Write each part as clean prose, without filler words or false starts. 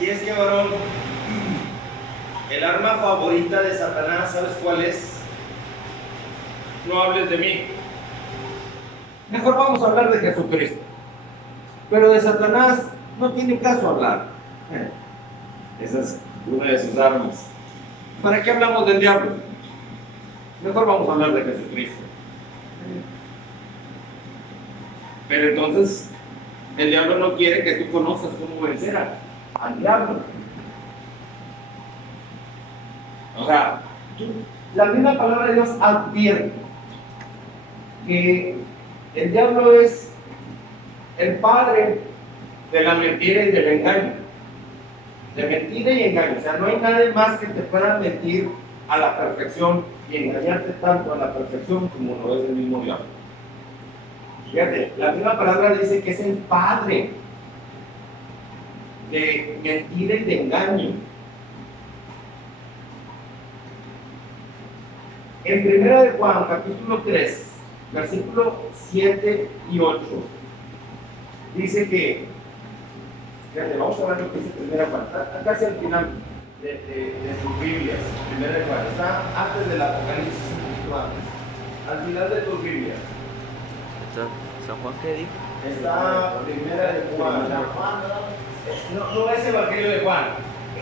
Y es que, varón, el arma favorita de Satanás, ¿sabes cuál es? No hables de mí. Mejor vamos a hablar de Jesucristo. Pero de Satanás no tiene caso hablar. Esa es una de sus armas. ¿Para qué hablamos del diablo? Mejor vamos a hablar de Jesucristo. Pero entonces, el diablo no quiere que tú conozcas cómo vencer al diablo. O sea, la misma palabra de Dios advierte que el diablo es el padre de la mentira y del engaño. De mentira y engaño. O sea, no hay nadie más que te pueda mentir a la perfección y engañarte tanto a la perfección como lo es el mismo diablo. Fíjate, la misma palabra dice que es el padre de mentira y de engaño. En 1 de Juan, capítulo 3, versículos 7 y 8, dice que, fíjate, vamos a ver lo que dice 1 de Juan, está casi al final de sus Biblias. 1 de Juan, está antes del Apocalipsis, un poquito antes, al final de tus Biblias. ¿San Juan qué dijo? Está 1 de Juan. No es Evangelio de Juan,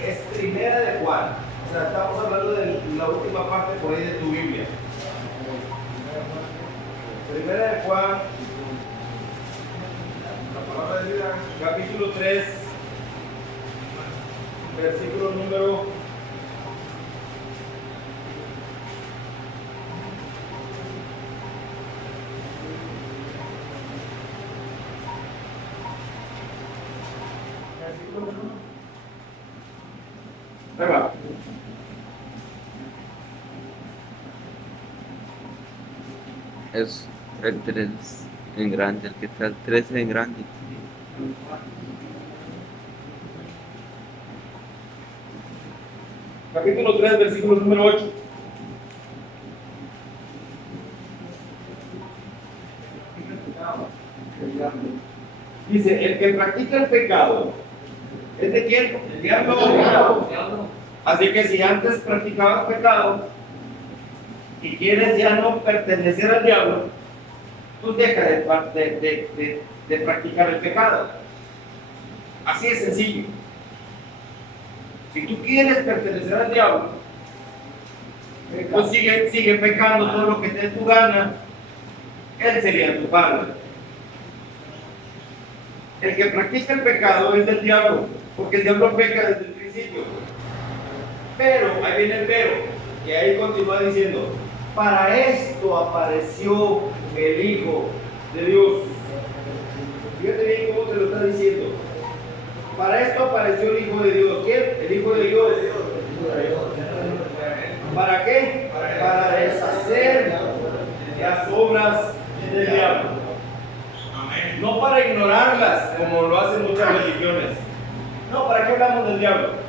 es 1 de Juan. O sea, estamos hablando de la última parte por ahí de tu Biblia. 1 de Juan, la palabra de vida, capítulo 3, versículo número 1. Ahí va. Es el 3 en grande, el que está el 13 en grande. Capítulo 3, versículo número 8. Dice, el que practica el pecado, ¿es de quién? El diablo. Así que si antes practicabas pecado y quieres ya no pertenecer al diablo, tú deja de practicar el pecado. Así de sencillo. Si tú quieres pertenecer al diablo, pues sigue pecando todo lo que te dé tu gana, él sería tu padre. El que practica el pecado es del diablo, porque el diablo peca desde el principio. Pero, ahí viene el pero, que ahí continúa diciendo, para esto apareció el Hijo de Dios. Fíjate bien cómo te lo está diciendo. Para esto apareció el Hijo de Dios. ¿Quién? El Hijo de Dios. ¿Para qué? Para deshacer las obras del diablo. No para ignorarlas, como lo hacen muchas religiones. No, ¿para qué hablamos del diablo?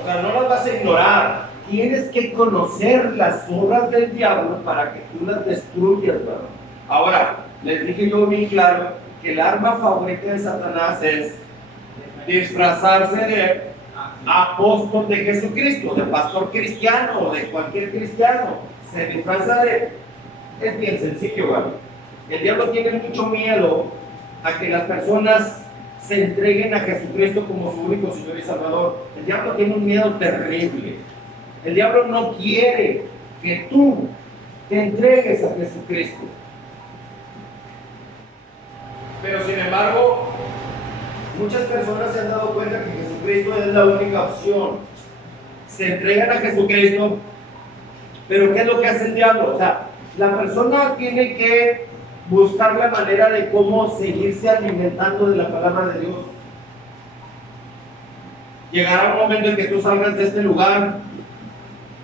O sea, no las vas a ignorar. Tienes que conocer las obras del diablo para que tú las destruyas, ¿verdad? Ahora, les dije yo bien claro que el arma favorita de Satanás es disfrazarse de apóstol de Jesucristo, de pastor cristiano o de cualquier cristiano. Se disfraza de... Es bien sencillo, ¿verdad? El diablo tiene mucho miedo a que las personas se entreguen a Jesucristo como su único Señor y Salvador. El diablo tiene un miedo terrible. El diablo no quiere que tú te entregues a Jesucristo. Pero sin embargo, muchas personas se han dado cuenta que Jesucristo es la única opción. Se entregan a Jesucristo, pero ¿qué es lo que hace el diablo? O sea, la persona tiene que buscar la manera de cómo seguirse alimentando de la palabra de Dios. Llegará un momento en que tú salgas de este lugar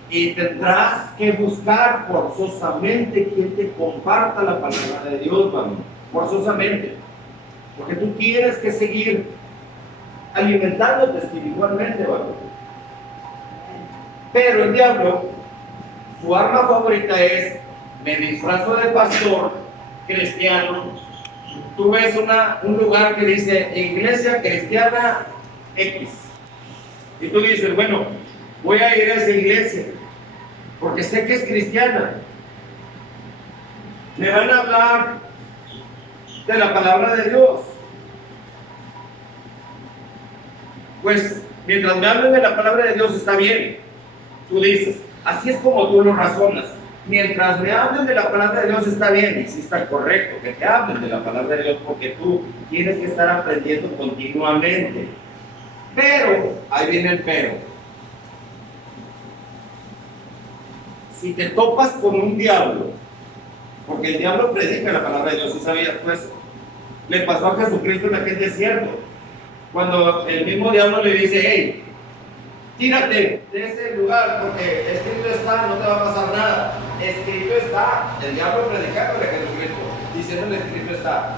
y tendrás que buscar forzosamente quien te comparta la palabra de Dios, mami. Forzosamente. Porque tú tienes que seguir alimentándote espiritualmente, ¿vale? Pero el diablo, su arma favorita es: me disfrazo de pastor cristiano, Tú ves un lugar que dice Iglesia Cristiana X. Y tú dices, bueno, voy a ir a esa iglesia porque sé que es cristiana. Me van a hablar de la palabra de Dios. Pues mientras me hablen de la palabra de Dios está bien. Tú dices, así es como tú lo razonas. Mientras me hablen de la palabra de Dios está bien, y sí está correcto que te hablen de la palabra de Dios porque tú tienes que estar aprendiendo continuamente. Pero, ahí viene el pero. Si te topas con un diablo, porque el diablo predica la palabra de Dios, ¿sí sabías tú eso? Le pasó a Jesucristo en aquel desierto, cuando el mismo diablo le dice, hey, tírate de ese lugar porque escrito está, no te va a pasar nada. Escrito está, el diablo predicándole a Jesucristo, diciéndole escrito está.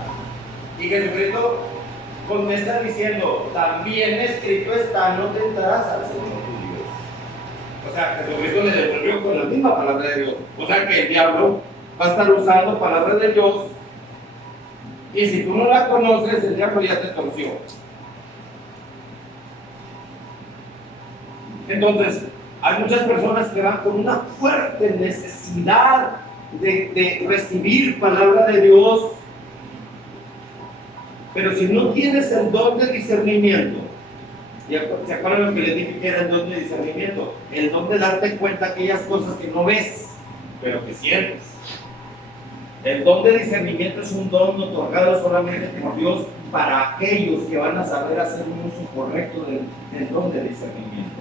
Y Jesucristo contesta diciendo, también escrito está, no tendrás al Señor tu Dios. O sea, Jesucristo le devolvió con la misma palabra de Dios. O sea que el diablo va a estar usando palabras de Dios, y si tú no la conoces, el diablo ya te torció. Entonces, hay muchas personas que van con una fuerte necesidad de recibir palabra de Dios, pero si no tienes el don de discernimiento, ¿se acuerdan lo que les dije que era el don de discernimiento? El don de darte cuenta de aquellas cosas que no ves, pero que sientes. El don de discernimiento es un don otorgado solamente por Dios para aquellos que van a saber hacer un uso correcto del don de discernimiento.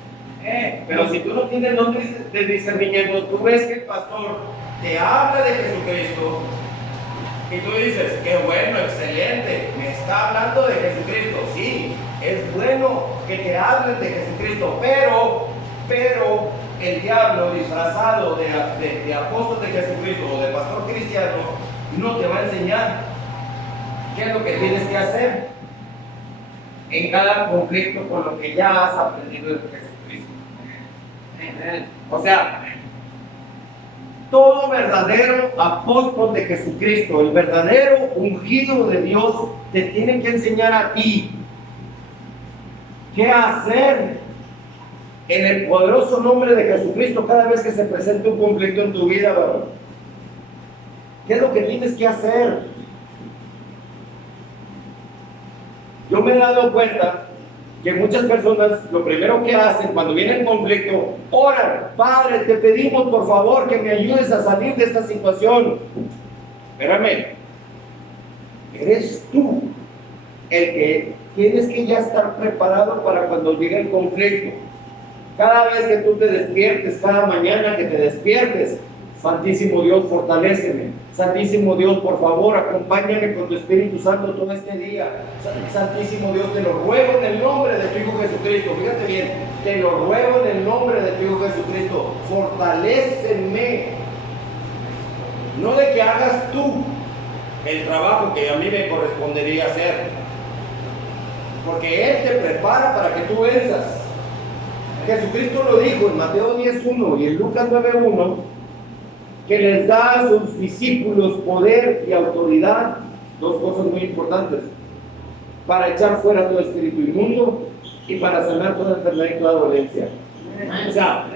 Pero si tú no tienes don de discernimiento, tú ves que el pastor te habla de Jesucristo y tú dices, qué bueno, excelente, me está hablando de Jesucristo. Sí, es bueno que te hablen de Jesucristo, pero el diablo disfrazado de apóstol de Jesucristo o de pastor cristiano no te va a enseñar qué es lo que tienes que hacer en cada conflicto con lo que ya has aprendido de Jesucristo. O sea, todo verdadero apóstol de Jesucristo, el verdadero ungido de Dios, te tiene que enseñar a ti qué hacer en el poderoso nombre de Jesucristo cada vez que se presente un conflicto en tu vida, ¿verdad? ¿Qué es lo que tienes que hacer? Yo me he dado cuenta que muchas personas lo primero que hacen cuando viene el conflicto, oran, Padre, te pedimos por favor que me ayudes a salir de esta situación. Espérame, eres tú el que tienes que ya estar preparado para cuando llegue el conflicto. Cada vez que tú te despiertes, cada mañana que te despiertes, Santísimo Dios, fortaléceme. Santísimo Dios, por favor, acompáñame con tu Espíritu Santo todo este día. Santísimo Dios, te lo ruego en el nombre de tu Hijo Jesucristo. Fíjate bien, te lo ruego en el nombre de tu Hijo Jesucristo. Fortaléceme. No de que hagas tú el trabajo que a mí me correspondería hacer, porque Él te prepara para que tú venzas. Jesucristo lo dijo en Mateo 10:1 y en Lucas 9:1, que les da a sus discípulos poder y autoridad, dos cosas muy importantes, para echar fuera todo espíritu inmundo y para sanar toda enfermedad y toda dolencia. O sea,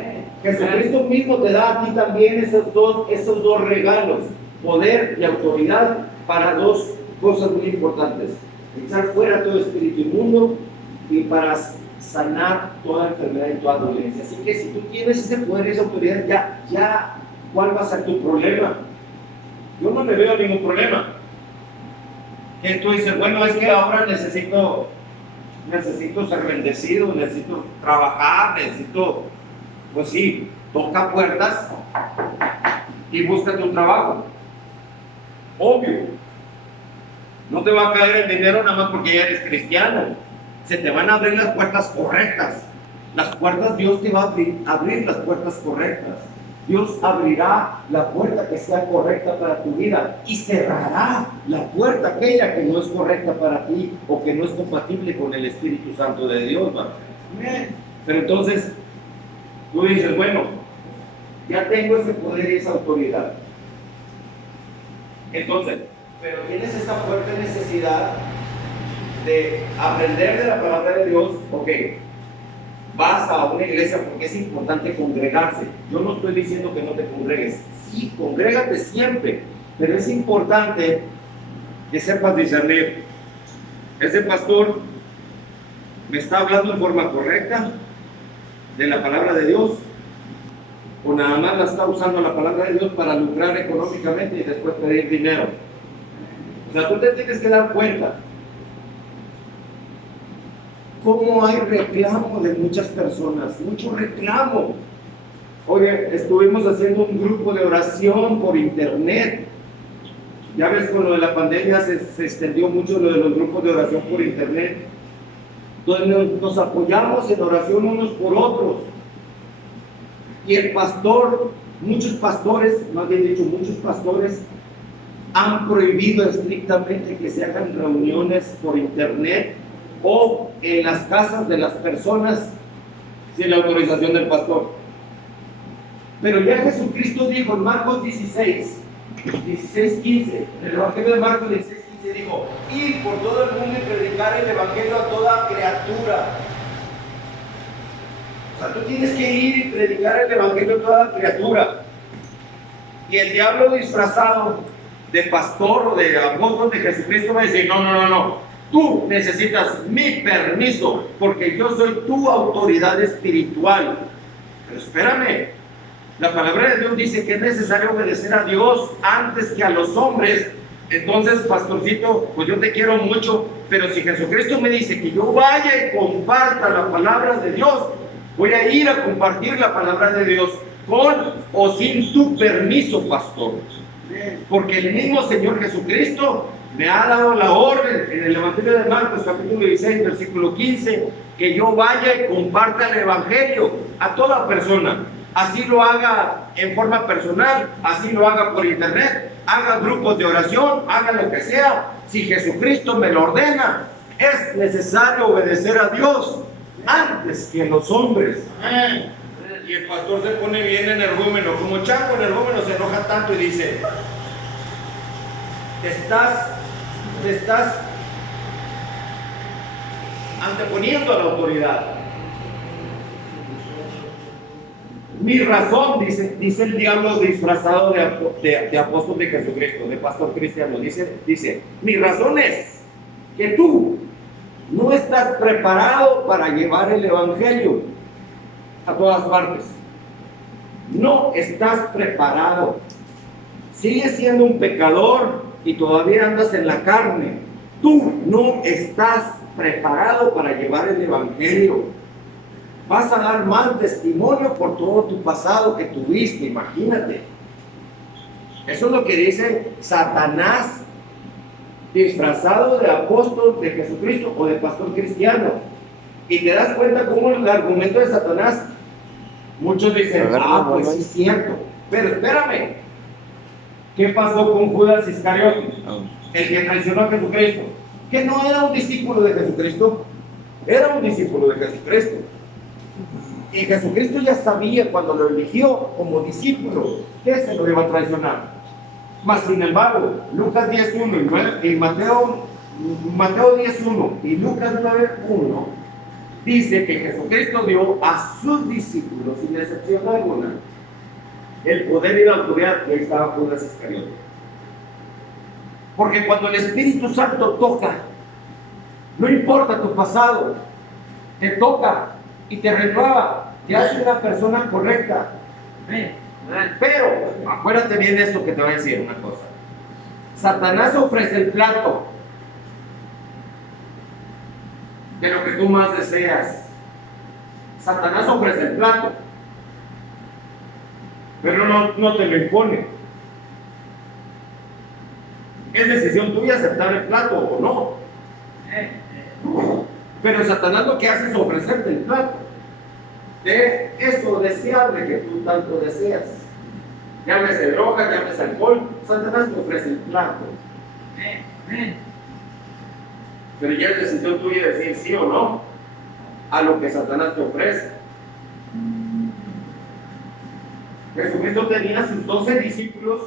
Jesucristo mismo te da a ti también esos dos regalos, poder y autoridad, para dos cosas muy importantes: echar fuera todo espíritu inmundo y para sanar toda enfermedad y toda dolencia. Así que si tú tienes ese poder y esa autoridad, ya ¿cuál va a ser tu problema? Yo no le veo ningún problema. Que tú dices, bueno, es que ahora necesito ser bendecido, necesito trabajar, pues sí, toca puertas y búscate un trabajo. Obvio. No te va a caer el dinero nada más porque ya eres cristiano. Se te van a abrir las puertas correctas. Las puertas, Dios te va a abrir las puertas correctas. Dios abrirá la puerta que sea correcta para tu vida y cerrará la puerta aquella que no es correcta para ti o que no es compatible con el Espíritu Santo de Dios, ¿no? Pero entonces tú dices, bueno, ya tengo ese poder y esa autoridad. Entonces, pero tienes esa fuerte necesidad de aprender de la palabra de Dios, ok, vas a una iglesia porque es importante congregarse. Yo no estoy diciendo que no te congregues, sí, congrégate siempre, pero es importante que sepas discernir. Ese pastor me está hablando en forma correcta de la palabra de Dios, o nada más la está usando la palabra de Dios para lucrar económicamente y después pedir dinero. O sea, tú te tienes que dar cuenta cómo hay reclamo de muchas personas, mucho reclamo. Oye, estuvimos haciendo un grupo de oración por internet. Ya ves, con lo de la pandemia se extendió mucho lo de los grupos de oración por internet, donde nos apoyamos en oración unos por otros. Y el pastor, muchos pastores, más bien dicho, muchos pastores han prohibido estrictamente que se hagan reuniones por internet o en las casas de las personas sin la autorización del pastor. Pero ya Jesucristo dijo en Marcos 16:15, en el Evangelio de Marcos 16:15 dijo: ir por todo el mundo y predicar el Evangelio a toda criatura. O sea, tú tienes que ir y predicar el Evangelio a toda criatura. Y el diablo disfrazado de pastor o de apóstol de Jesucristo va a decir: no, tú necesitas mi permiso porque yo soy tu autoridad espiritual. Pero espérame, la palabra de Dios dice que es necesario obedecer a Dios antes que a los hombres. Entonces, pastorcito, pues yo te quiero mucho, pero si Jesucristo me dice que yo vaya y comparta la palabra de Dios, voy a ir a compartir la palabra de Dios con o sin tu permiso, pastor. Porque el mismo Señor Jesucristo me ha dado la orden en el Evangelio de Marcos, capítulo 16, versículo 15, que yo vaya y comparta el Evangelio a toda persona. Así lo haga en forma personal, así lo haga por internet, haga grupos de oración, haga lo que sea. Si Jesucristo me lo ordena, es necesario obedecer a Dios antes que los hombres. Y el pastor se pone bien energúmeno, como Chaco energúmeno se enoja tanto y dice: te estás anteponiendo a la autoridad. Mi razón, dice el diablo disfrazado de apóstol de Jesucristo, de pastor cristiano, dice, mi razón es que tú no estás preparado para llevar el Evangelio a todas partes. No estás preparado. Sigues siendo un pecador y todavía andas en la carne. Tú no estás preparado para llevar el Evangelio. Vas a dar mal testimonio por todo tu pasado que tuviste, imagínate. Eso es lo que dice Satanás, disfrazado de apóstol de Jesucristo o de pastor cristiano. Y te das cuenta cómo el argumento de Satanás, muchos dicen: pues sí es cierto, pero espérame, ¿qué pasó con Judas Iscariote? El que traicionó a Jesucristo, que no era un discípulo de Jesucristo, era un discípulo de Jesucristo. Y Jesucristo ya sabía cuando lo eligió como discípulo que se lo iba a traicionar. Mas sin embargo, Lucas 10:1 y Mateo 10:1 y Lucas 9:1 dice que Jesucristo dio a sus discípulos, sin excepción alguna, el poder y la autoridad que estaba Judas Iscariote. Porque cuando el Espíritu Santo toca, no importa tu pasado, te toca y te renueva, te hace una persona correcta. Pero, acuérdate bien de esto que te voy a decir una cosa. Satanás ofrece el plato de lo que tú más deseas. Satanás ofrece el plato, pero no te lo impone. Es decisión tuya aceptar el plato o no. Pero Satanás lo que hace es ofrecerte el plato de eso deseable que tú tanto deseas. Llámese droga, llámese alcohol, Satanás te ofrece el plato. Pero ya es decisión tuya decir sí o no a lo que Satanás te ofrece. Jesucristo tenía sus 12 discípulos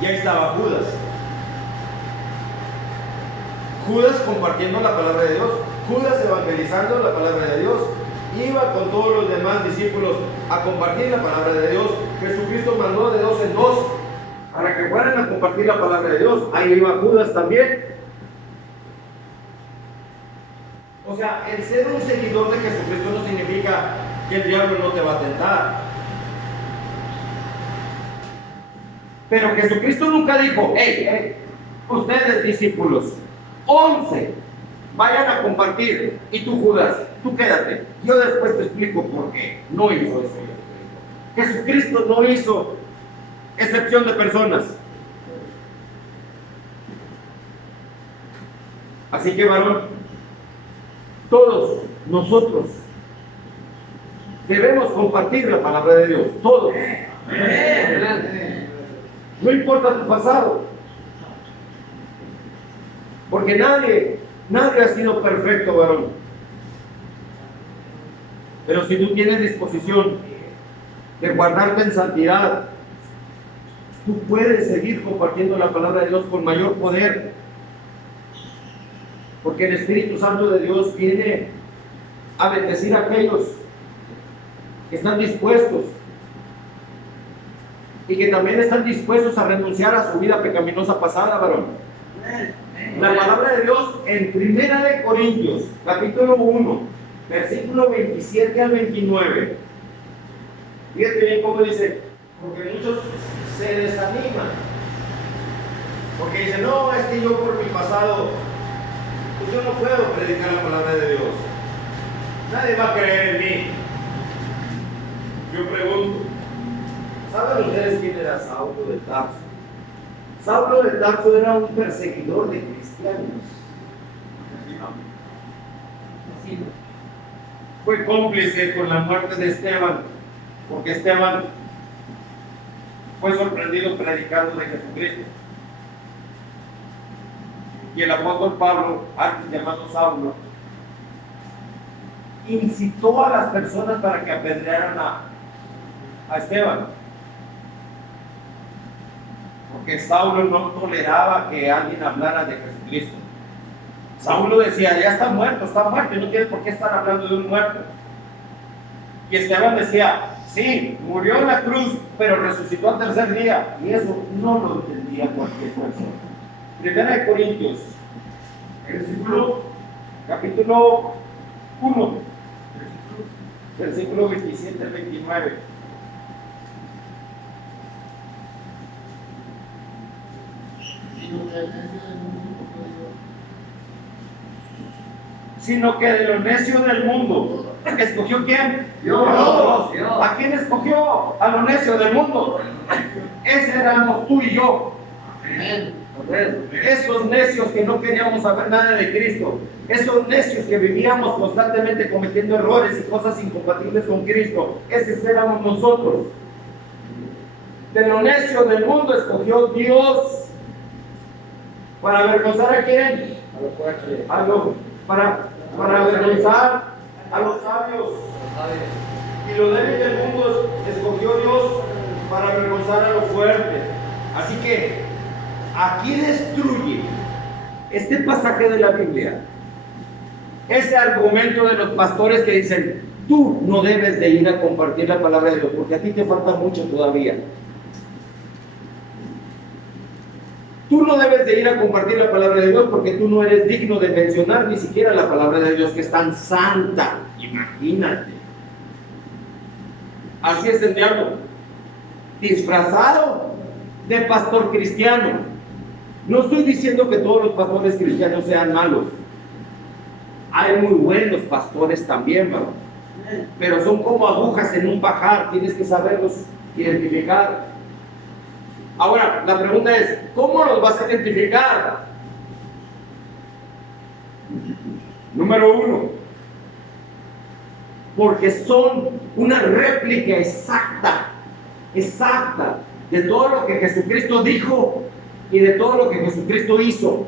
Y ahí estaba Judas. Judas compartiendo la palabra de Dios, Judas evangelizando la palabra de Dios, iba con todos los demás discípulos a compartir la palabra de Dios. Jesucristo mandó de dos en dos para que fueran a compartir la palabra de Dios. Ahí iba Judas también. O sea, el ser un seguidor de Jesucristo no significa que el diablo no te va a tentar. Pero Jesucristo nunca dijo, hey, ustedes discípulos, 11, vayan a compartir, y tú Judas, tú quédate. Yo después te explico por qué no hizo eso. Jesucristo no hizo excepción de personas. Así que, varón, todos nosotros debemos compartir la palabra de Dios, todos. No importa tu pasado, porque nadie ha sido perfecto, varón. Pero si tú tienes disposición de guardarte en santidad, tú puedes seguir compartiendo la palabra de Dios con mayor poder, porque el Espíritu Santo de Dios viene a bendecir a aquellos que están dispuestos y que también están dispuestos a renunciar a su vida pecaminosa pasada, varón. La palabra de Dios en 1 de Corintios, capítulo 1, versículo 27 al 29. Fíjate bien cómo dice, porque muchos se desaniman, porque dicen, no, es que yo por mi pasado, pues yo no puedo predicar la palabra de Dios. Nadie va a creer en mí. Yo pregunto, ¿saben ustedes quién era Saulo de Tarso? Saulo de Tarso era un perseguidor de cristianos. Fue cómplice con la muerte de Esteban, porque Esteban fue sorprendido predicando de Jesucristo. Y el apóstol Pablo, antes llamado Saulo, incitó a las personas para que apedrearan a Esteban. Porque Saulo no toleraba que alguien hablara de Jesucristo. Saulo decía, ya está muerto, no tiene por qué estar hablando de un muerto. Y Esteban decía, sí, murió en la cruz, pero resucitó al tercer día. Y eso no lo entendía cualquier persona. 1 de Corintios, capítulo 1, versículo 27 al 29. Sino que de lo necio del mundo. ¿Escogió quién? Dios. ¿A quién escogió? A lo necio del mundo. Ese éramos tú y yo. Esos necios que no queríamos saber nada de Cristo, esos necios que vivíamos constantemente cometiendo errores y cosas incompatibles con Cristo, esos éramos nosotros. De lo necio del mundo escogió Dios. ¿Para avergonzar a quién? Para avergonzar a los sabios. Y lo débil del mundo escogió Dios para avergonzar a los fuertes. Así que aquí destruye este pasaje de la Biblia ese argumento de los pastores que dicen, tú no debes de ir a compartir la palabra de Dios porque a ti te falta mucho todavía. Tú no debes de ir a compartir la palabra de Dios porque tú no eres digno de mencionar ni siquiera la palabra de Dios, que es tan santa. Imagínate. Así es el diablo, disfrazado de pastor cristiano. No estoy diciendo que todos los pastores cristianos sean malos. Hay muy buenos pastores también, ¿verdad? Pero son como agujas en un pajar, tienes que saberlos identificar. Ahora, la pregunta es, ¿cómo los vas a identificar? Número 1, porque son una réplica exacta de todo lo que Jesucristo dijo y de todo lo que Jesucristo hizo.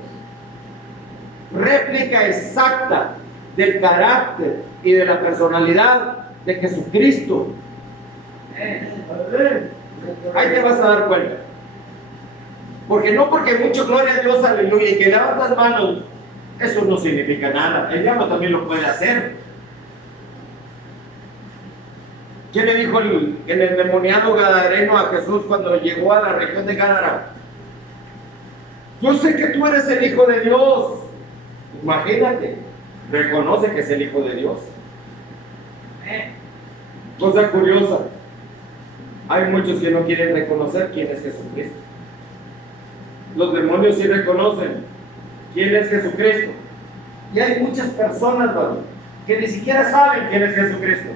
Réplica exacta del carácter y de la personalidad de Jesucristo. Ahí te vas a dar cuenta. Porque no porque mucho gloria a Dios, aleluya, y que levantas manos, eso no significa nada. El diablo también lo puede hacer. ¿Quién le dijo el endemoniado gadareno a Jesús cuando llegó a la región de Gádara? Yo sé que tú eres el Hijo de Dios. Imagínate, reconoce que es el Hijo de Dios. Cosa curiosa, hay muchos que no quieren reconocer quién es Jesucristo. Los demonios sí reconocen quién es Jesucristo. Y hay muchas personas, ¿no?, que ni siquiera saben quién es Jesucristo,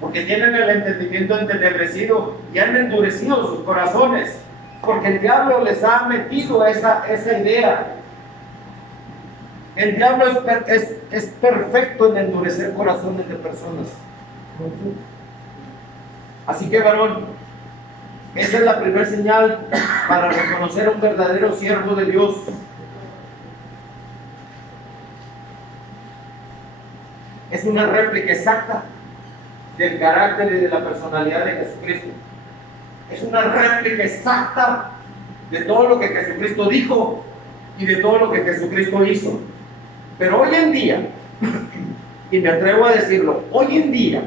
porque tienen el entendimiento entenebrecido y han endurecido sus corazones, porque el diablo les ha metido esa idea. El diablo es perfecto en endurecer corazones de personas. Así que, varón, esa es la primera señal para reconocer a un verdadero siervo de Dios. Es una réplica exacta del carácter y de la personalidad de Jesucristo. Es una réplica exacta de todo lo que Jesucristo dijo y de todo lo que Jesucristo hizo. Pero hoy en día, y me atrevo a decirlo, hoy en día,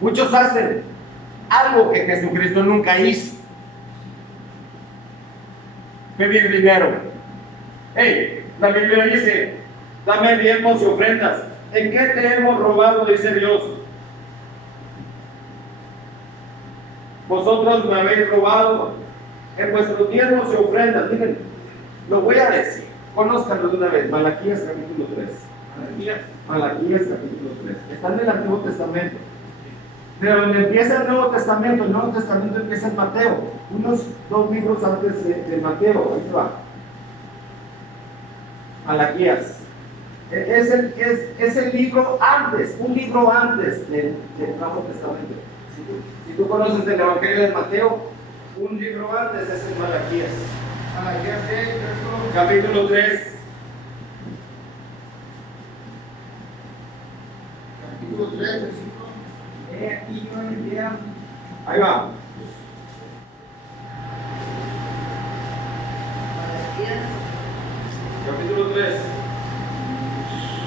muchos hacen algo que Jesucristo nunca hizo: pedir dinero. Hey, la Biblia dice: dame diezmos y ofrendas. ¿En qué te hemos robado?, dice Dios. Vosotros me habéis robado en vuestros diezmos y ofrendas. Miren, lo voy a decir, conózcanlo de una vez. Malaquías capítulo 3. Malaquías capítulo 3. Está en el Antiguo Testamento. De donde empieza el Nuevo Testamento empieza en Mateo, unos 2 libros antes de Mateo. Ahí va. Malaquías. Es el libro antes, un libro antes del Nuevo Testamento. Si tú conoces el Evangelio de Mateo, un libro antes es el Malaquías. Malaquías capítulo 3. Capítulo 3, versículo. Ahí va. Capítulo 3,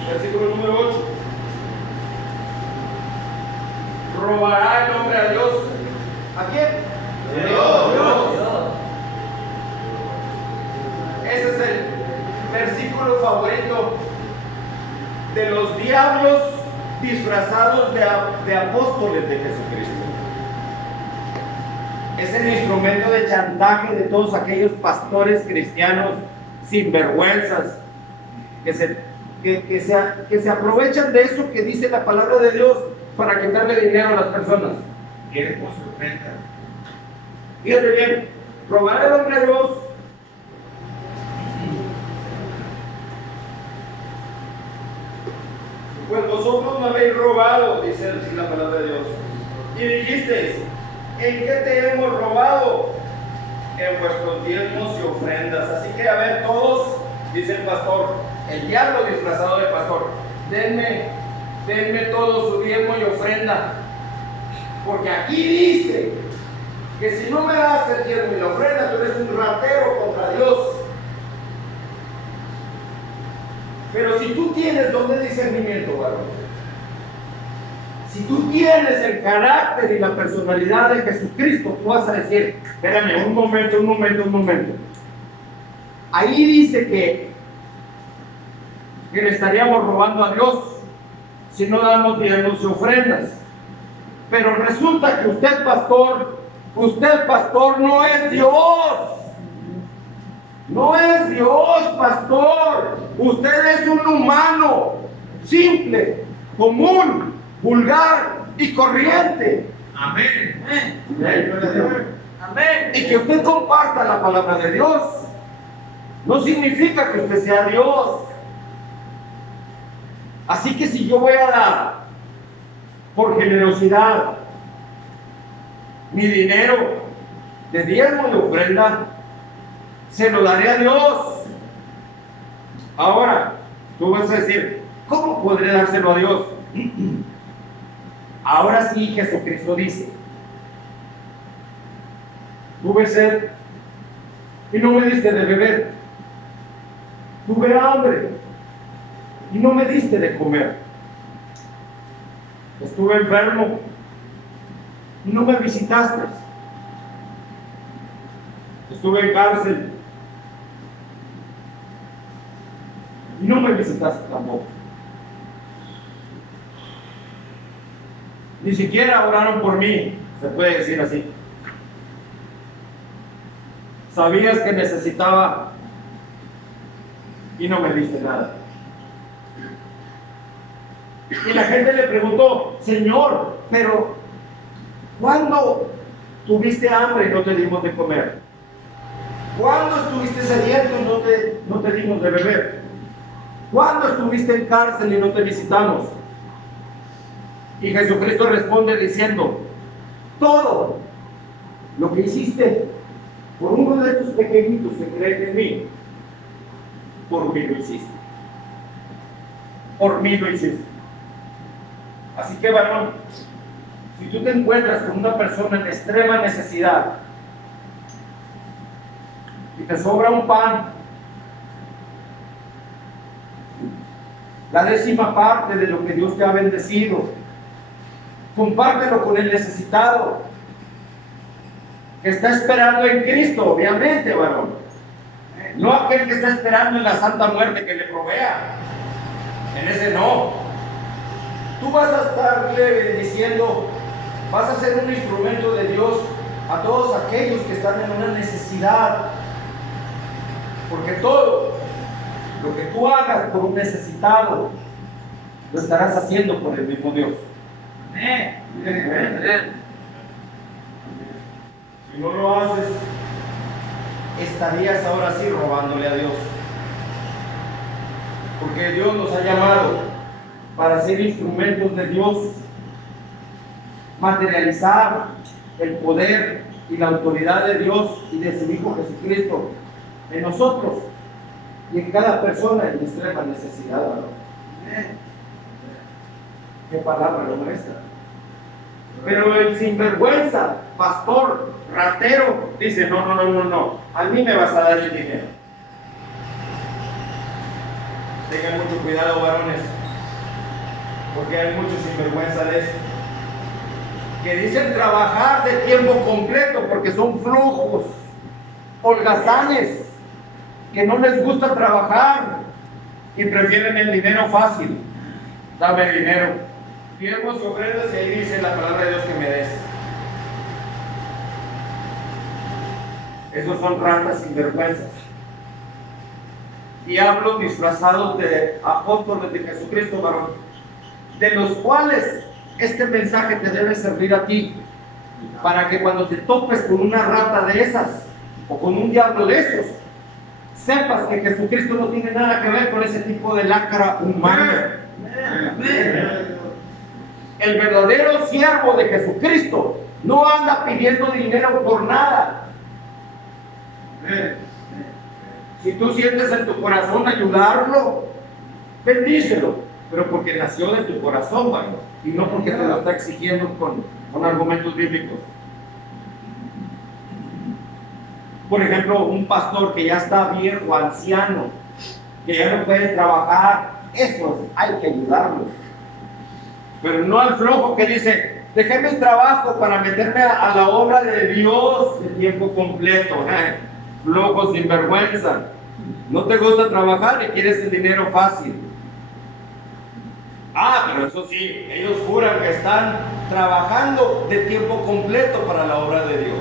versículo número 8. ¿Robará el hombre a Dios? ¿A quién? Dios. Ese es el versículo favorito de los diablos disfrazados de apóstoles de Jesucristo. Es el instrumento de chantaje de todos aquellos pastores cristianos sinvergüenzas que se aprovechan de eso que dice la palabra de Dios para quitarle dinero a las personas. Quieren con su ofrenda. Fíjate bien, robar el hombre a Dios. Pues vosotros me habéis robado, dice la palabra de Dios. Y dijisteis: ¿en qué te hemos robado? En vuestros diezmos y ofrendas. Así que, a ver, todos, dice el pastor, el diablo disfrazado de pastor: denme todo su diezmo y ofrenda. Porque aquí dice que si no me das el diezmo y la ofrenda, tú eres un ratero contra Dios. Pero si tú tienes don de discernimiento, varón, si tú tienes el carácter y la personalidad de Jesucristo, tú vas a decir: espérame, un momento. Ahí dice que le estaríamos robando a Dios si no damos diezmos y ofrendas. Pero resulta que usted, pastor, no es Dios. No es Dios, pastor. Usted es un humano simple, común, vulgar y corriente. Amén. Amén. Y que usted comparta la palabra de Dios no significa que usted sea Dios. Así que si yo voy a dar por generosidad mi dinero de diezmo y ofrenda, se lo daré a Dios. Ahora, tú vas a decir: ¿cómo podré dárselo a Dios? Ahora sí, Jesucristo dice: Tuve sed y no me diste de beber. Tuve hambre y no me diste de comer. Estuve enfermo y no me visitaste. Estuve en cárcel y no me visitaste tampoco. Ni siquiera oraron por mí, se puede decir así. Sabías que necesitaba y no me diste nada. Y la gente le preguntó: Señor, pero ¿cuándo tuviste hambre y no te dimos de comer? ¿Cuándo estuviste sediento y no te dimos de beber? ¿Cuándo estuviste en cárcel y no te visitamos? Y Jesucristo responde diciendo: todo lo que hiciste por uno de estos pequeñitos que creen en mí, por mí lo hiciste. Por mí lo hiciste. Así que, varón, si tú te encuentras con una persona en extrema necesidad y te sobra un pan, la 10ª parte de lo que Dios te ha bendecido, compártelo con el necesitado que está esperando en Cristo, obviamente, varón. No aquel que está esperando en la santa muerte que le provea. En ese no. Tú vas a estarle bendiciendo, vas a ser un instrumento de Dios a todos aquellos que están en una necesidad. Porque todo lo que tú hagas por un necesitado, lo estarás haciendo por el mismo Dios. Si no lo haces, estarías ahora sí robándole a Dios. Porque Dios nos ha llamado para ser instrumentos de Dios, materializar el poder y la autoridad de Dios y de su Hijo Jesucristo en nosotros y en cada persona en extrema necesidad, ¿no? ¿Qué palabra lo muestra? Pero el sinvergüenza, pastor, ratero, dice: no, a mí me vas a dar el dinero. Tengan mucho cuidado, varones, porque hay muchos sinvergüenza de eso, que dicen trabajar de tiempo completo porque son flojos, holgazanes, que no les gusta trabajar y prefieren el dinero fácil. Dame dinero. Siervos y ofrendas, y ahí dice la palabra de Dios que me des. Esos son ratas sinvergüenzas. Diablos disfrazados de apóstoles de Jesucristo, varón, de los cuales este mensaje te debe servir a ti, para que cuando te topes con una rata de esas o con un diablo de esos, sepas que Jesucristo no tiene nada que ver con ese tipo de lacra humana. El verdadero siervo de Jesucristo no anda pidiendo dinero por nada. Si tú sientes en tu corazón ayudarlo, bendícelo, pero porque nació de tu corazón, ¿vale? Y no porque te lo está exigiendo con argumentos bíblicos. Por ejemplo, un pastor que ya está viejo, anciano, que ya no puede trabajar, eso hay que ayudarlo. Pero no al flojo que dice: dejé mi trabajo para meterme a la obra de Dios de tiempo completo. Flojo sinvergüenza. No te gusta trabajar y quieres el dinero fácil. Pero eso sí, ellos juran que están trabajando de tiempo completo para la obra de Dios.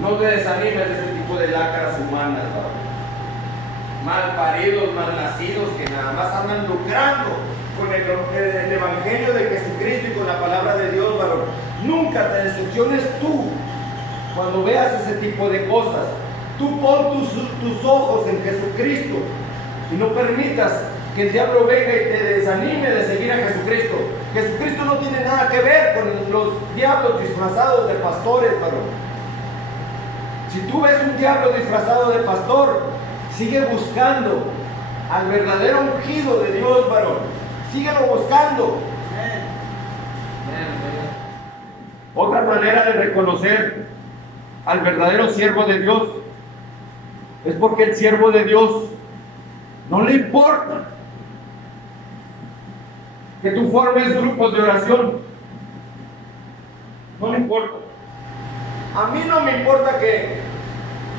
No te desanimes de este tipo de lacras humanas, ¿no? Mal paridos, mal nacidos, que nada más andan lucrando con el evangelio de Jesucristo y con la palabra de Dios, varón. Nunca te decepciones tú cuando veas ese tipo de cosas. Tú pon tus ojos en Jesucristo y no permitas que el diablo venga y te desanime de seguir a Jesucristo. Jesucristo no tiene nada que ver con los diablos disfrazados de pastores, varón. Si tú ves un diablo disfrazado de pastor, sigue buscando al verdadero ungido de Dios, varón. Síguelo buscando. Otra manera de reconocer al verdadero siervo de Dios es porque el siervo de Dios no le importa que tú formes grupos de oración. No le importa. A mí no me importa que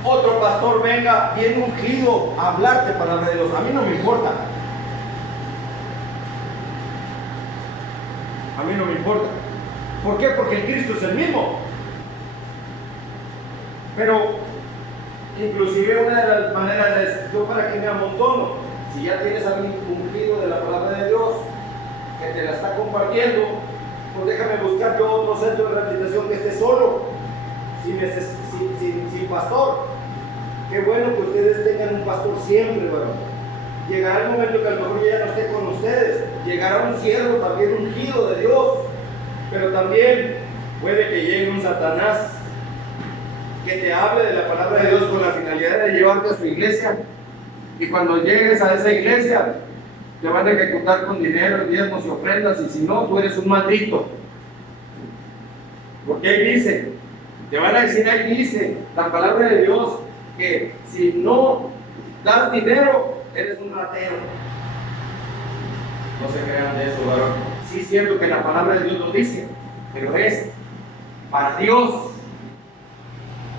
otro pastor venga bien ungido a hablarte palabra de Dios. A mí no me importa. A mí no me importa. ¿Por qué? Porque el Cristo es el mismo. Pero inclusive una de las maneras es, yo para qué me amontono, si ya tienes a alguien ungido de la palabra de Dios que te la está compartiendo, pues déjame buscar yo otro centro de rehabilitación que esté solo, sin pastor. Qué bueno que ustedes tengan un pastor siempre, ¿verdad? Llegará el momento que a lo mejor ya no esté con ustedes, llegará un siervo también ungido de Dios, pero también puede que llegue un Satanás que te hable de la palabra de Dios con la finalidad de llevarte a su iglesia, y cuando llegues a esa iglesia te van a ejecutar con dinero, diezmos y ofrendas, y si no, tú eres un maldito. Porque ahí dice, te van a decir, ahí dice la palabra de Dios, que si no das dinero, eres un ratero. No se crean de eso, varón. Sí es cierto que la palabra de Dios lo dice, pero es para Dios,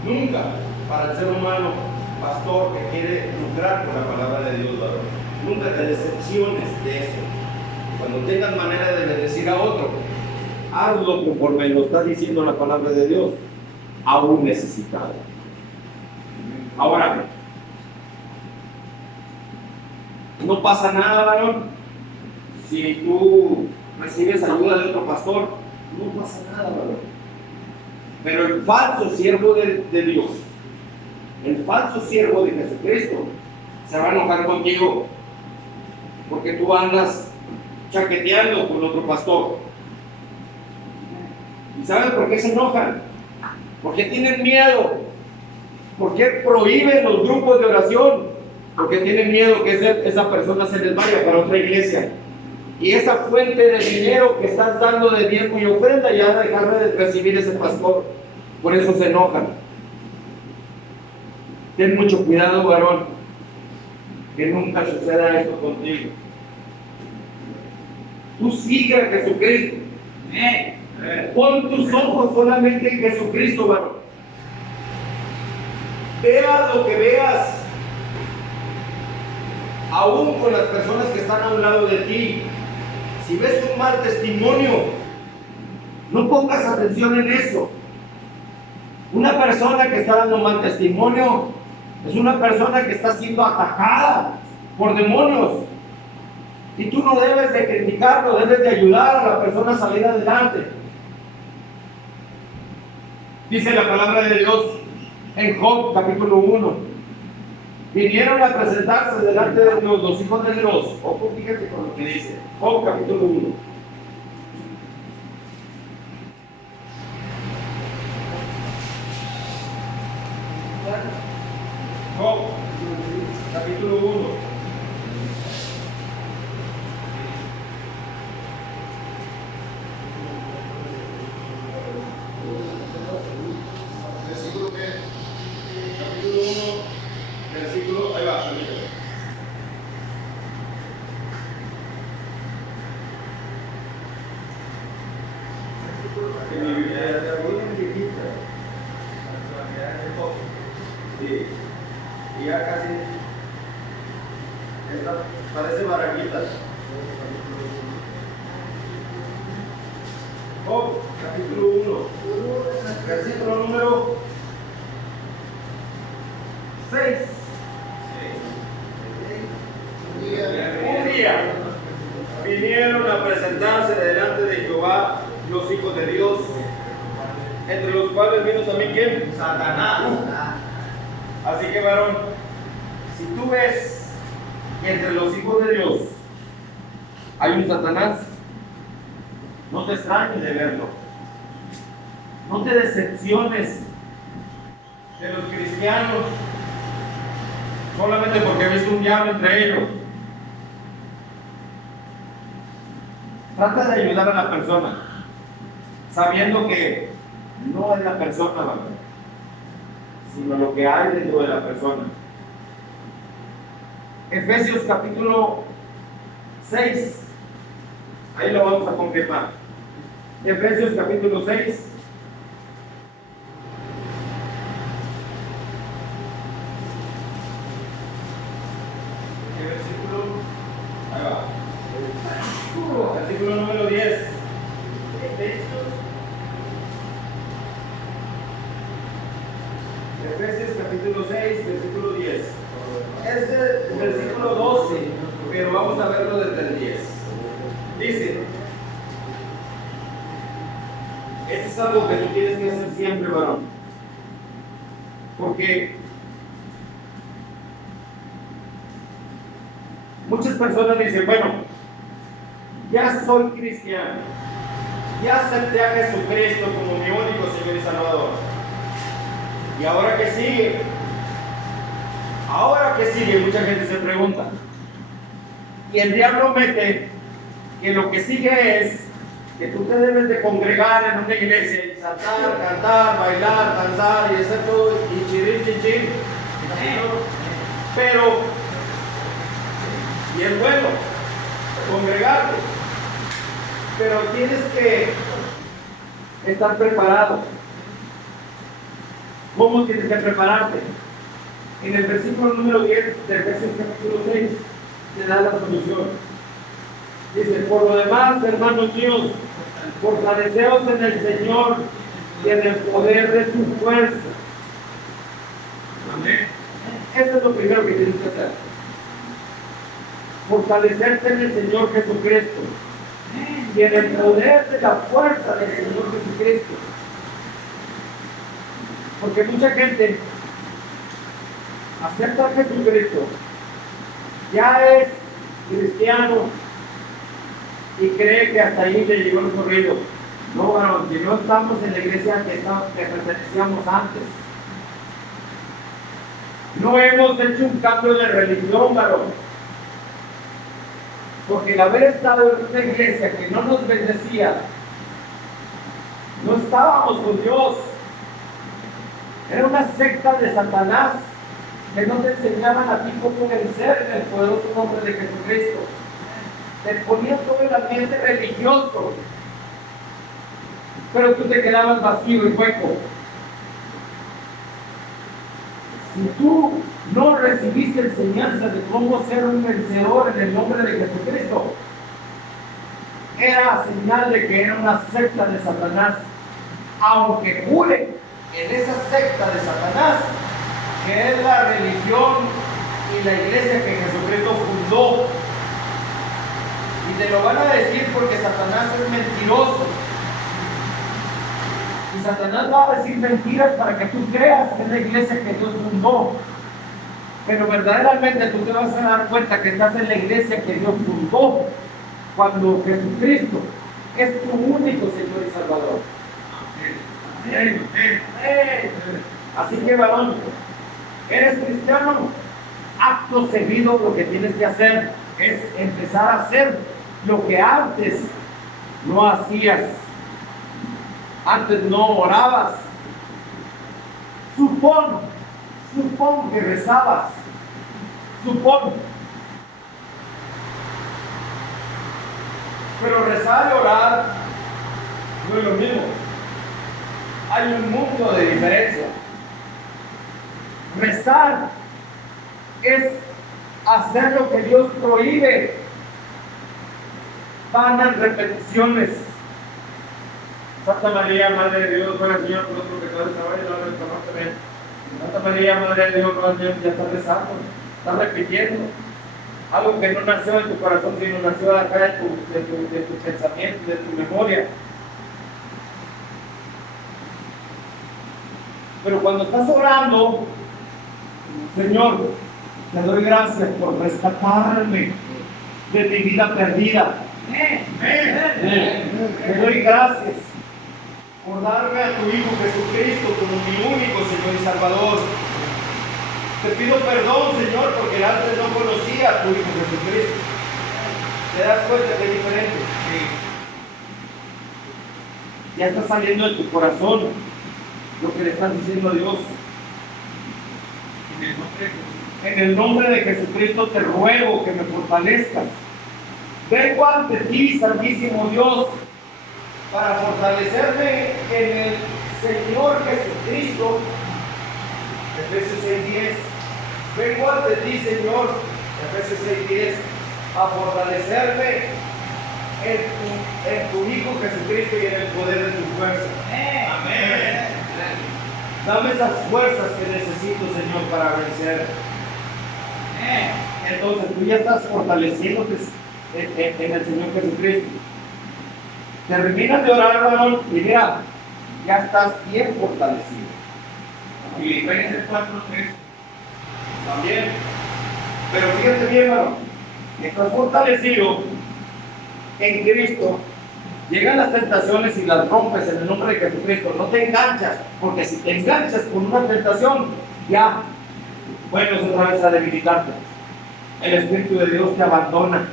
nunca para el ser humano, pastor, que quiere lucrar con la palabra de Dios, varón. Nunca te decepciones de eso. Cuando tengas manera de bendecir a otro, hazlo conforme lo está diciendo la palabra de Dios, a un necesitado. Ahora, no pasa nada, varón, si tú recibes ayuda de otro pastor, no pasa nada, varón. Pero el falso siervo de Dios, el falso siervo de Jesucristo, se va a enojar contigo porque tú andas chaqueteando con otro pastor. ¿Y sabes por qué se enojan? Porque tienen miedo. ¿Por qué prohíben los grupos de oración? Porque tienen miedo que esa persona se les vaya para otra iglesia. Y esa fuente de dinero que estás dando de diezmo y ofrenda ya dejará de recibir ese pastor. Por eso se enojan. Ten mucho cuidado, varón, que nunca suceda esto contigo. Tú sigue a Jesucristo. Pon tus ojos solamente en Jesucristo, varón. Veas lo que veas, aún con las personas que están a un lado de ti. Si ves un mal testimonio, no pongas atención en eso. Una persona que está dando mal testimonio es una persona que está siendo atacada por demonios. Y tú no debes de criticarlo, debes de ayudar a la persona a salir adelante. Dice la palabra de Dios en Job capítulo 1. Vinieron a presentarse delante de Dios los hijos de Dios. Ojo, fíjate con lo que dice Job capítulo 1. Job capítulo 1. Y ya casi parece baraquita. Job, capítulo 1, versículo número 6. Un día vinieron a presentarse delante de Jehová los hijos de Dios, entre los cuales vino también ¿quién? Satanás. Así que, varón, si tú ves que entre los hijos de Dios hay un Satanás, no te extrañes de verlo. No te decepciones de los cristianos solamente porque he visto un diablo entre ellos. Trata de ayudar a la persona, sabiendo que no es la persona, ¿verdad?, sino lo que hay dentro de la persona. Efesios capítulo 6, ahí lo vamos a confirmar. Efesios capítulo 6. ¿Qué versículo? Ahí va. Versículo número 10. Efesios capítulo 6, versículo 10. Es el versículo 12, pero vamos a verlo desde el 10. Dice, esto es algo que tú tienes que hacer siempre, varón. Porque muchas personas dicen, bueno, ya soy cristiano, ya acepté a Jesucristo como mi único Señor y Salvador. ¿Y ahora qué sigue? ¿Ahora qué sigue? Mucha gente se pregunta. Y el diablo mete que lo que sigue es que tú te debes de congregar en una iglesia y saltar, cantar, bailar, danzar y hacer todo y chirir, chichín. Pero, y es bueno congregarte, pero tienes que estar preparado. ¿Cómo tienes que prepararte? En el versículo número 10 del Efesios capítulo 6 te da la solución. Dice, por lo demás, hermanos míos, fortaleceos en el Señor y en el poder de su fuerza. Amén. Eso es lo primero que tienes que hacer. Fortalecerte en el Señor Jesucristo y en el poder de la fuerza del Señor Jesucristo. Porque mucha gente acepta a Jesucristo, ya es cristiano y cree que hasta ahí le llegó el corrido. No, varón, si no estamos en la iglesia que pertenecíamos antes, no hemos hecho un cambio de religión, varón, porque el haber estado en una iglesia que no nos bendecía, no estábamos con Dios. Era una secta de Satanás que no te enseñaban a ti cómo vencer en el poderoso nombre de Jesucristo. Te ponían todo el ambiente religioso, pero tú te quedabas vacío y hueco. Si tú no recibiste enseñanza de cómo ser un vencedor en el nombre de Jesucristo, era señal de que era una secta de Satanás, aunque jure en esa secta de Satanás que es la religión y la iglesia que Jesucristo fundó. Y te lo van a decir porque Satanás es mentiroso. Y Satanás va a decir mentiras para que tú creas que es la iglesia que Dios fundó. Pero verdaderamente tú te vas a dar cuenta que estás en la iglesia que Dios fundó cuando Jesucristo es tu único Señor y Salvador. Amén. Amén. Así que, varón, eres cristiano, acto seguido lo que tienes que hacer es empezar a hacer lo que antes no hacías. Antes no orabas. Supón que rezabas. Supón. Pero rezar y orar no es lo mismo. Hay un mundo de diferencia. Rezar es hacer lo que Dios prohíbe. Vanas repeticiones. Santa María, Madre de Dios, ruega Señor por los pecadores ahora y en la hora de nuestra muerte. Amén. Santa María, Madre de Dios, ruega Señor, ya estás rezando, estás repitiendo algo que no nació de tu corazón, sino nació de acá de tu pensamiento, de tu memoria. Pero cuando estás orando, Señor, te doy gracias por rescatarme de mi vida perdida. Te doy gracias por darme a tu Hijo Jesucristo como mi único Señor y Salvador. Te pido perdón, Señor, porque antes no conocía a tu Hijo Jesucristo. ¿Te das cuenta que es diferente? Ya está saliendo de tu corazón. lo que le estás diciendo a Dios. En el nombre de Jesucristo te ruego que me fortalezcas. Vengo ante ti, Santísimo Dios, para fortalecerme en el Señor Jesucristo. Efesios 6:10. Vengo ante ti, Señor, Efesios 6:10, a fortalecerme en tu Hijo Jesucristo y en el poder de tu fuerza. Amén. Dame esas fuerzas que necesito, Señor, para vencer. Entonces tú ya estás fortaleciéndote en el Señor Jesucristo. Terminas de orar, varón, y mira, ya estás bien fortalecido. Filipenses 4:3 también. Pero fíjate bien, varón, estás fortalecido en Cristo. Llegan las tentaciones y las rompes en el nombre de Jesucristo. No te enganchas, porque si te enganchas con una tentación, ya vuelves otra vez a debilitarte. El Espíritu de Dios te abandona,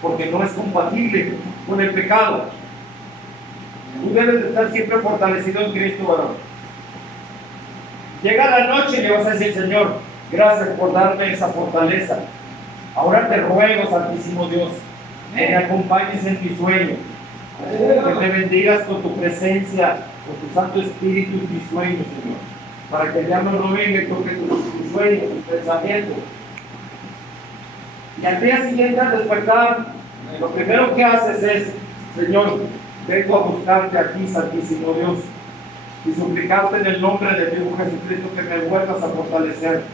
porque no es compatible con el pecado. Tú debes de estar siempre fortalecido en Cristo, varón. Llega la noche y le vas a decir: Señor, gracias por darme esa fortaleza. Ahora te ruego, Santísimo Dios, que me acompañes en mi sueño, que me bendigas con tu presencia, con tu Santo Espíritu en mi sueño, Señor, para que el diablo no venga y toque tu sueño, tus pensamientos. Y al día siguiente, al despertar, lo primero que haces es: Señor, vengo a buscarte aquí, Santísimo Dios, y suplicarte en el nombre de mi Hijo Jesucristo que me vuelvas a fortalecer.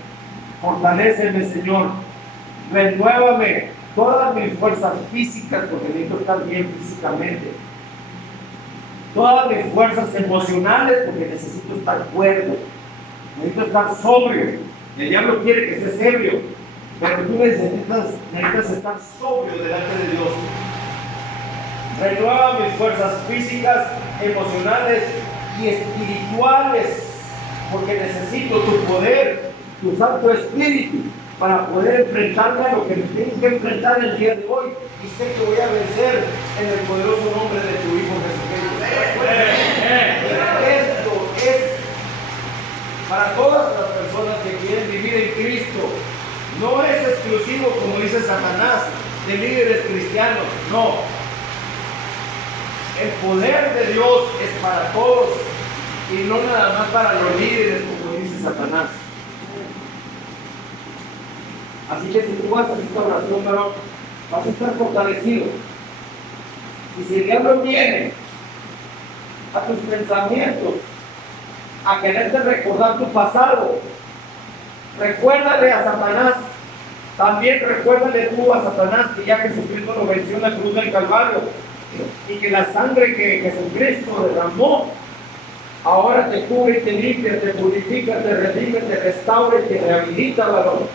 Fortaléceme, Señor. Renuévame todas mis fuerzas físicas, porque necesito estar bien físicamente. Todas mis fuerzas emocionales, porque necesito estar cuerdo. Necesito estar sobrio. El diablo quiere que estés ebrio, pero tú necesitas estar sobrio delante de Dios. Renueva mis fuerzas físicas, emocionales y espirituales, porque necesito tu poder, tu Santo Espíritu, para poder enfrentarme a lo que me tengo que enfrentar el día de hoy, y sé que voy a vencer en el poderoso nombre de tu Hijo Jesucristo. Esto es para todas las personas que quieren vivir en Cristo. No es exclusivo, como dice Satanás, de líderes cristianos. No. El poder de Dios es para todos y no nada más para los líderes, como dice Satanás. Así que si tú vas a esta oración, varón, vas a estar fortalecido. Y si el diablo viene a tus pensamientos, a quererte recordar tu pasado, recuérdale a Satanás. También recuérdale tú a Satanás que ya Jesucristo lo venció en la cruz del Calvario, y que la sangre que Jesucristo derramó ahora te cubre y te limpia, te purifica, te redime, te restaura y te rehabilita, varón.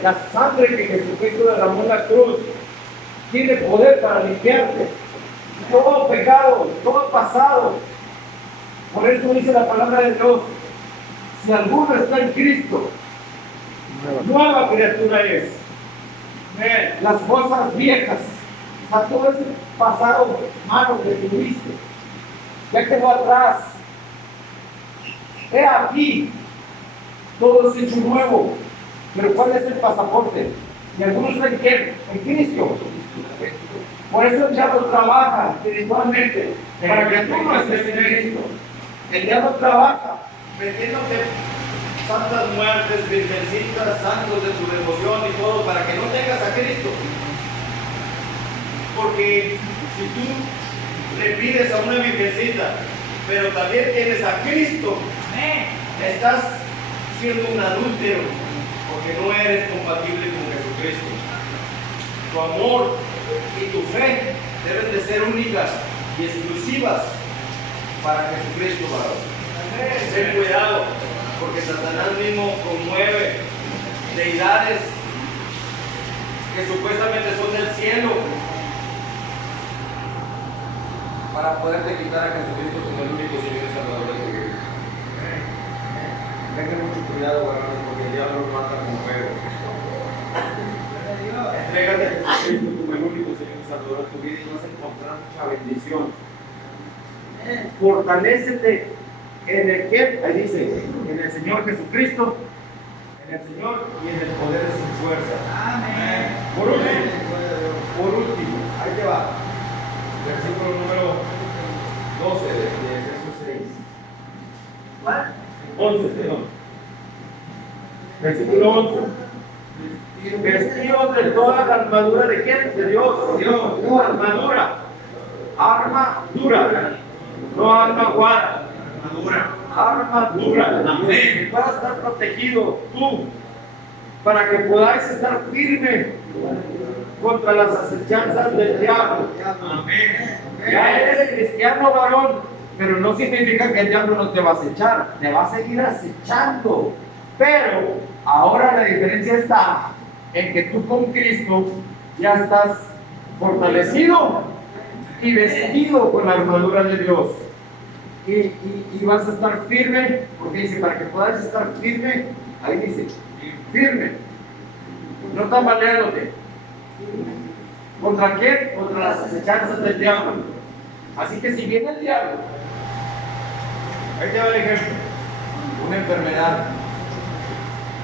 La sangre que Jesucristo derramó en la cruz tiene poder para limpiarte todo pecado, todo pasado. Por eso dice la palabra de Dios: si alguno está en Cristo, nueva criatura es. Las cosas viejas, a todo ese pasado malo que tuviste, ya quedó atrás. He aquí, todo es hecho nuevo. Pero ¿cuál es el pasaporte? ¿Y algunos creen que en Cristo? Por eso el diablo trabaja espiritualmente para que tú no estés en Cristo. El diablo trabaja metiéndote santas muertes, virgencitas, santos de tu devoción y todo, para que no tengas a Cristo. Porque si tú le pides a una virgencita, pero también tienes a Cristo, estás siendo un adúltero, porque no eres compatible con Jesucristo. Tu amor y tu fe deben de ser únicas y exclusivas para Jesucristo, varón. Ten cuidado, porque Satanás mismo promueve deidades que supuestamente son del cielo para poderte quitar a Jesucristo como el único Señor y Salvador de tu vida. Tengan mucho cuidado, varones, porque el diablo los mata con fuego. Entrégate a Jesucristo como el único Señor y Salvador de tu vida y vas a encontrar mucha bendición. Fortalécete ¿En el quién? Ahí dice, en el Señor Jesucristo, en el Señor y en el poder de su fuerza. Amén. Por último, ahí te va. Versículo número 12 de Efesios 6. ¿Cuál? 11, perdón. Versículo 11. Vestidos de toda la armadura de quién? De Dios. Dios. Armadura. Arma dura. No arma guada. Arma dura. Amén. Para estar protegido tú. Para que podáis estar firme contra las acechanzas del diablo. Amén. Ya eres cristiano, varón, pero no significa que el diablo no te va a acechar, te va a seguir acechando. Pero ahora la diferencia está en que tú con Cristo ya estás fortalecido y vestido con la armadura de Dios. Y vas a estar firme, porque dice, para que puedas estar firme, ahí dice, firme, no tambaleándote. ¿Contra quién? Contra las acechanzas del diablo. Así que si viene el diablo, ahí te va el ejemplo, una enfermedad.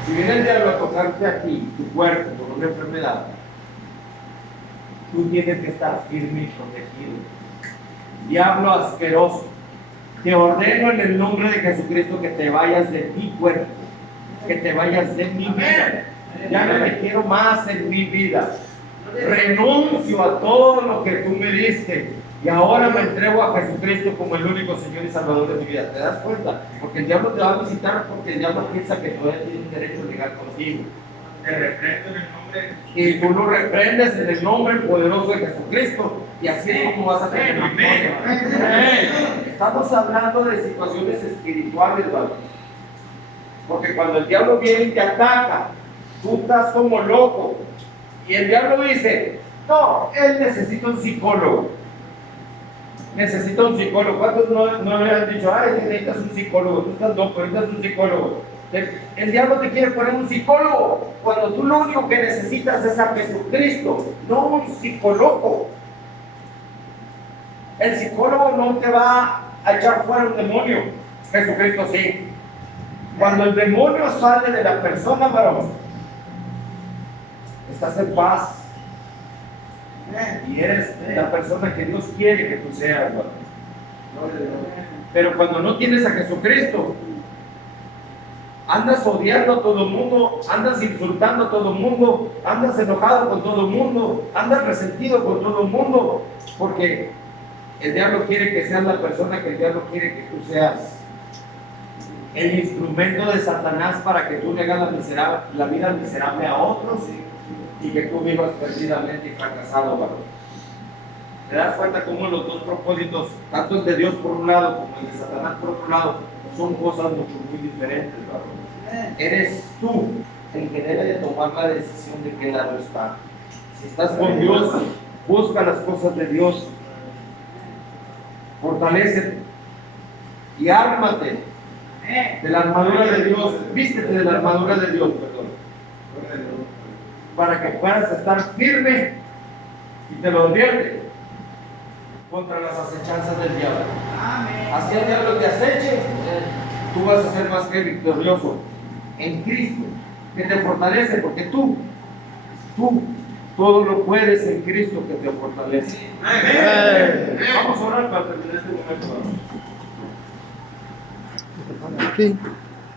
Si viene el diablo a tocarte aquí, tu cuerpo, con una enfermedad, tú tienes que estar firme y protegido. Diablo asqueroso, te ordeno en el nombre de Jesucristo que te vayas de mi cuerpo, que te vayas de mi vida. Ya no me quiero más en mi vida. Renuncio a todo lo que tú me diste y ahora me entrego a Jesucristo como el único Señor y Salvador de mi vida. ¿Te das cuenta? Porque el diablo te va a visitar porque el diablo piensa que todavía tiene un derecho legal contigo. Te reprendo en el nombre. Y tú lo reprendes en el nombre poderoso de Jesucristo y así es como vas a tener victoria. Estamos hablando de situaciones espirituales, ¿vale? Porque cuando el diablo viene y te ataca, tú estás como loco. Y el diablo dice, no, él necesita un psicólogo. Necesita un psicólogo. ¿Cuántos no le han dicho, ay, necesitas un psicólogo? Tú estás loco, necesitas un psicólogo. El diablo te quiere poner un psicólogo, cuando tú lo único que necesitas es a Jesucristo, no un psicólogo. El psicólogo no te va a echar fuera un demonio, Jesucristo sí. Cuando el demonio sale de la persona, varón, estás en paz. Y eres la persona que Dios quiere que tú seas, varón. Pero cuando no tienes a Jesucristo, andas odiando a todo el mundo, andas insultando a todo el mundo, andas enojado con todo el mundo, andas resentido con todo el mundo, porque el diablo quiere que seas la persona que el diablo quiere que tú seas. El instrumento de Satanás para que tú le hagas la vida miserable a otros y que tú vivas perdidamente y fracasado, varón. ¿Te das cuenta cómo los dos propósitos, tanto el de Dios por un lado como el de Satanás por otro lado, son cosas mucho muy diferentes, varón? Eres tú el que debe de tomar la decisión de qué lado está. Si estás con Dios, busca las cosas de Dios, fortalécete y ármate de la armadura de Dios, vístete de la armadura de Dios, perdón, para que puedas estar firme y te lo advierte contra las acechanzas del diablo. Así el diablo te aceche, tú vas a ser más que victorioso en Cristo, que te fortalece, porque tú todo lo puedes en Cristo que te fortalece. Vamos a orar para terminar este momento. Okay.